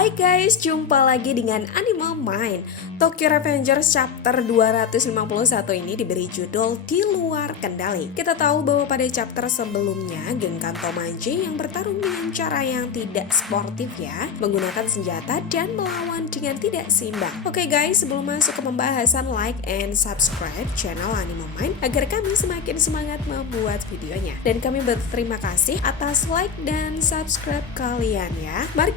Hai guys, jumpa lagi dengan Animal Mind. Tokyo Revengers chapter 251 ini diberi judul Di Luar Kendali. Kita tahu bahwa pada chapter sebelumnya, geng Kantomaji yang bertarung dengan cara yang tidak sportif ya, menggunakan senjata dan melawan dengan tidak seimbang. Oke guys, sebelum masuk ke pembahasan, like and subscribe channel Animal Mind agar kami semakin semangat membuat videonya. Dan kami berterima kasih atas like dan subscribe kalian ya. Mari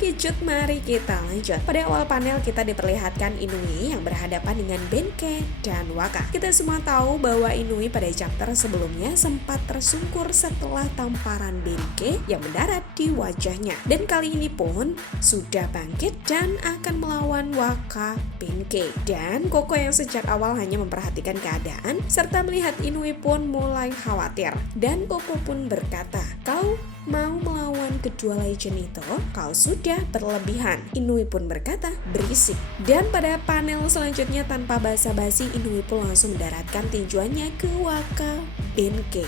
kita lanjut. Pada awal panel kita diperlihatkan Inui yang berhadapan dengan Benkei dan Waka. Kita semua tahu bahwa Inui pada chapter sebelumnya sempat tersungkur setelah tamparan Benkei yang mendarat di wajahnya. Dan kali ini pun sudah bangkit dan akan melawan Waka Benkei. Dan Koko yang sejak awal hanya memperhatikan keadaan serta melihat Inui pun mulai khawatir. Dan Koko pun berkata, "Kau mau melawan kedua legend itu? Kau sudah berlebihan." Inui pun berkata, "Berisik." Dan pada panel selanjutnya tanpa basa-basi, Inui pun langsung mendaratkan tinjuannya ke Waka Benkei.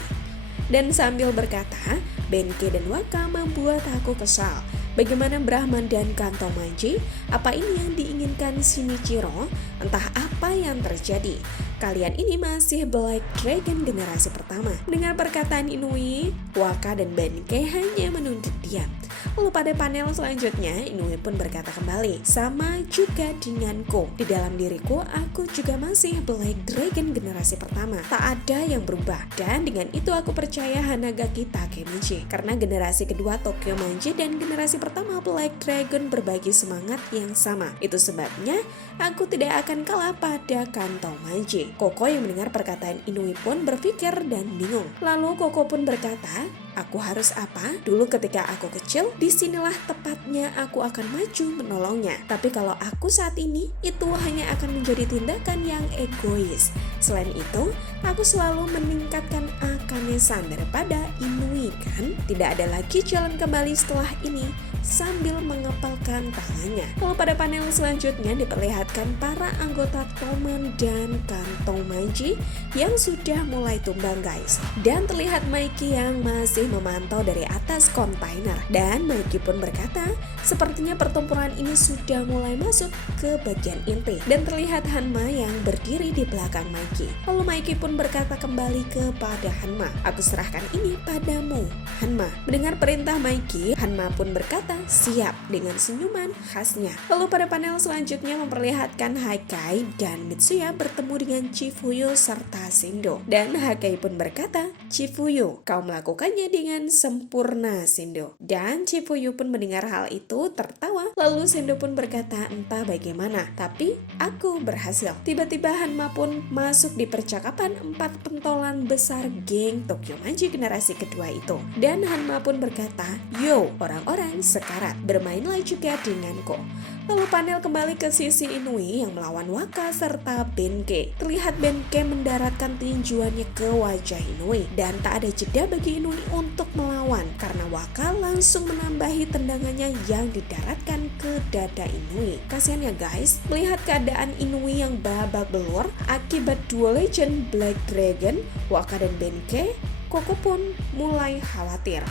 Dan sambil berkata, "Benkei dan Waka membuat aku kesal. Bagaimana Brahman dan Kantomaji? Apa ini yang diinginkan Shinichiro? Entah apa yang terjadi. Kalian ini masih Black Dragon generasi pertama." Dengar perkataan Inui, Waka dan Benkei hanya menunduk diam. Lalu pada panel selanjutnya, Inui pun berkata kembali, "Sama juga denganku. Di dalam diriku, aku juga masih Black Dragon generasi pertama. Tak ada yang berubah. Dan dengan itu aku percaya Hanagaki Takemichi. Karena generasi kedua Tokyo Manji dan generasi pertama Black Dragon berbagi semangat yang sama. Itu sebabnya aku tidak akan kalah pada Kantomaji." Koko yang mendengar perkataan Inui pun berpikir dan bingung. Lalu Koko pun berkata, "Aku harus apa? Dulu ketika aku kecil, disinilah tepatnya aku akan maju menolongnya. Tapi kalau aku saat ini, itu hanya akan menjadi tindakan yang egois. Selain itu, aku selalu meningkatkan Akane-san daripada Inui kan? Tidak ada lagi jalan kembali setelah ini." Sambil mengepalkan tangannya. Lalu pada panel selanjutnya diperlihatkan para anggota Toman dan Kantomaji yang sudah mulai tumbang guys. Dan terlihat Maiki yang masih memantau dari atas kontainer. Dan Maiki pun berkata, sepertinya pertempuran ini sudah mulai masuk ke bagian inti. Dan terlihat Hanma yang berdiri di belakang Maiki. Lalu Maiki pun berkata kembali kepada Hanma, "Aku serahkan ini padamu, Hanma." Mendengar perintah Maiki, Hanma pun berkata, "Siap," dengan senyuman khasnya. Lalu pada panel selanjutnya memperlihatkan Hakai dan Mitsuya bertemu dengan Chifuyu serta Sendo. Dan Hakai pun berkata, "Chifuyu, kau melakukannya dengan sempurna, Sendo." Dan Chifuyu pun mendengar hal itu tertawa. Lalu Sendo pun berkata, "Entah bagaimana, tapi aku berhasil." Tiba-tiba Hanma pun masuk di percakapan empat pentolan besar geng Tokyo Manji generasi kedua itu. Dan Hanma pun berkata, "Yo, orang-orang sekarat, bermainlah juga denganku." Lalu panel kembali ke sisi Inui yang melawan Waka serta Benkei. Terlihat Benkei mendaratkan tinjuannya ke wajah Inui. Dan tak ada jeda bagi Inui untuk melawan karena Waka langsung menambahi tendangannya yang didaratkan ke dada Inui. Kasian ya guys, melihat keadaan Inui yang babak belur akibat dua legend Black Dragon, Waka dan Benkei, Koko pun mulai khawatir.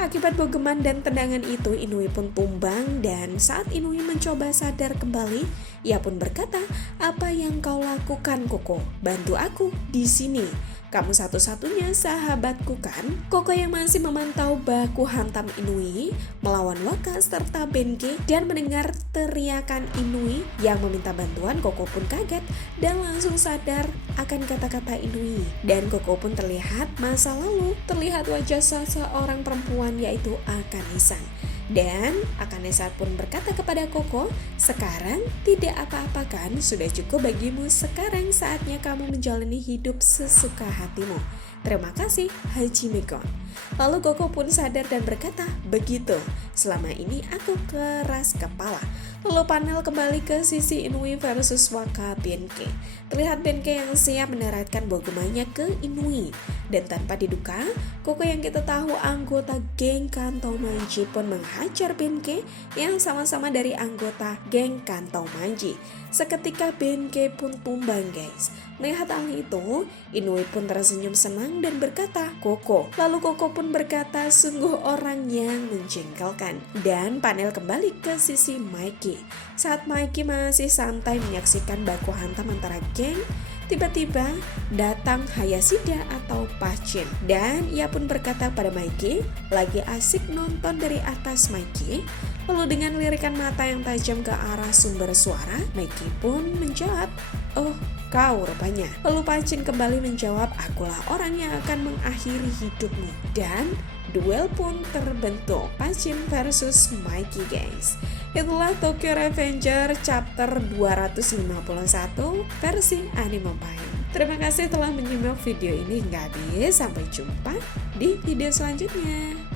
Akibat bogeman dan tendangan itu, Inui pun tumbang dan saat Inui mencoba sadar kembali, ia pun berkata, "Apa yang kau lakukan, Koko? Bantu aku di sini. Kamu satu-satunya sahabatku kan?" Koko yang masih memantau baku hantam Inui melawan Waka serta Benkei dan mendengar teriakan Inui yang meminta bantuan, Koko pun kaget dan langsung sadar akan kata-kata Inui. Dan Koko pun terlihat masa lalu, terlihat wajah seseorang perempuan yaitu Akane-san. Dan Akane-san pun berkata kepada Koko, "Sekarang tidak apa-apa kan? Sudah cukup bagimu. Sekarang saatnya kamu menjalani hidup sesuka hatimu. Terima kasih, Hajime-kun." Lalu Koko pun sadar dan berkata, "Begitu, selama ini aku keras kepala." Lalu panel kembali ke sisi Inui versus Waka Benkei. Terlihat Benkei yang siap mendaratkan bogemannya ke Inui. Dan tanpa diduga, Koko yang kita tahu anggota geng Kantomaji pun menghajar Benkei yang sama-sama dari anggota geng Kantomaji. Seketika Benkei pun tumbang guys. Melihat hal itu, Inui pun tersenyum senang dan berkata, "Koko." Lalu Koko pun berkata, "Sungguh orang yang menjengkelkan." Dan panel kembali ke sisi Maiki. Mikey. Saat Mikey masih santai menyaksikan baku hantam antara geng, tiba-tiba datang Hayashida atau Pachin. Dan ia pun berkata pada Mikey, lagi asik nonton dari atas Mikey. Lalu dengan lirikan mata yang tajam ke arah sumber suara, Mikey pun menjawab, "Oh, kau rupanya." Lalu Pachin kembali menjawab, "Akulah orang yang akan mengakhiri hidupmu." Dan duel pun terbentuk, Pachin versus Mikey guys. Itulah Tokyo Revenger chapter 251 versi Anime Mind. Terima kasih telah menyimak video ini hingga habis. Sampai jumpa di video selanjutnya.